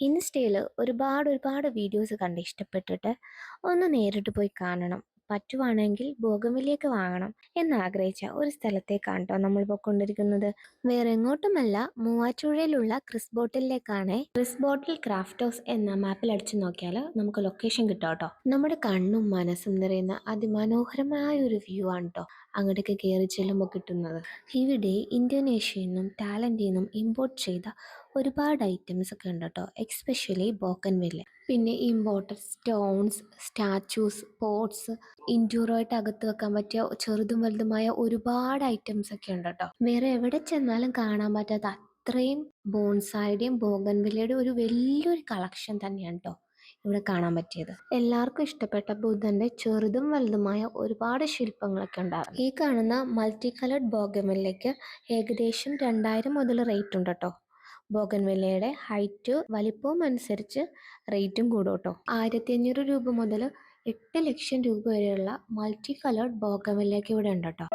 ഇൻസ്റ്റയിൽ ഒരുപാട് വീഡിയോസ് കണ്ട് ഇഷ്ടപ്പെട്ടിട്ട് ഒന്ന് നേരിട്ട് പോയി കാണണം, പറ്റുവാണെങ്കിൽ ബോഗൻവില്ലയൊക്കെ വാങ്ങണം എന്നാഗ്രഹിച്ച ഒരു സ്ഥലത്തേക്കാണ് കേട്ടോ നമ്മൾ പോയിക്കൊണ്ടിരിക്കുന്നത്. വേറെ എങ്ങോട്ടുമല്ല, മൂവാറ്റുപുഴയിലുള്ള ക്രിസ് ബോട്ടിലേക്കാണ്. ക്രിസ് ബോട്ടിൽ ക്രാഫ്റ്റ് ഹൗസ് എന്ന മാപ്പിൽ അടിച്ചു നോക്കിയാൽ നമുക്ക് ലൊക്കേഷൻ കിട്ടും കേട്ടോ. നമ്മുടെ കണ്ണും മനസ്സും നിറയുന്ന അതിമനോഹരമായ ഒരു വ്യൂ ആണ് കേട്ടോ അങ്ങോട്ടേക്ക് കയറി ചെല്ലുമ്പോൾ കിട്ടുന്നത്. ഇവിടെ ഇന്തോനേഷ്യയിൽ നിന്നും തായ്ലൻഡിൽ നിന്നും ഇമ്പോർട്ട് ചെയ്ത ഒരുപാട് ഐറ്റംസ് ഒക്കെ ഉണ്ട് കേട്ടോ, എക്സ്പെഷ്യലി ബോക്കൻവില്ല. പിന്നെ ഇമ്പോർട്ടഡ് സ്റ്റോൺസ്, സ്റ്റാച്യൂസ്, പോട്ട്സ്, ഇൻഡോറായിട്ട് അകത്ത് വെക്കാൻ പറ്റിയ ചെറുതും വലുതുമായ ഒരുപാട് ഐറ്റംസ് ഒക്കെ ഉണ്ട് കേട്ടോ. വേറെ എവിടെ ചെന്നാലും കാണാൻ പറ്റാത്ത അത്രയും ബോൺസായുടെയും ബോഗൻവില്ലയുടെയും ഒരു വലിയൊരു കളക്ഷൻ തന്നെയാണ് കേട്ടോ ഇവിടെ കാണാൻ പറ്റിയത്. എല്ലാവർക്കും ഇഷ്ടപ്പെട്ട ബുദ്ധന്റെ ചെറുതും വലുതുമായ ഒരുപാട് ശില്പങ്ങളൊക്കെ ഉണ്ടാകും. ഈ കാണുന്ന മൾട്ടി കളർഡ് ബോഗൻവില്ലയ്ക്ക് ഏകദേശം 2000 മുതൽ റേറ്റ് ഉണ്ട് കേട്ടോ. ബോഗൻവില്ലയുടെ ഹൈറ്റ് വലിപ്പവും അനുസരിച്ച് റേറ്റും കൂടും കേട്ടോ. 1500 രൂപ മുതൽ 8 ലക്ഷം രൂപ വരെയുള്ള മൾട്ടി കളേർഡ് ബോഗൻവില്ലയൊക്കെ ഇവിടെ ഉണ്ട് കേട്ടോ.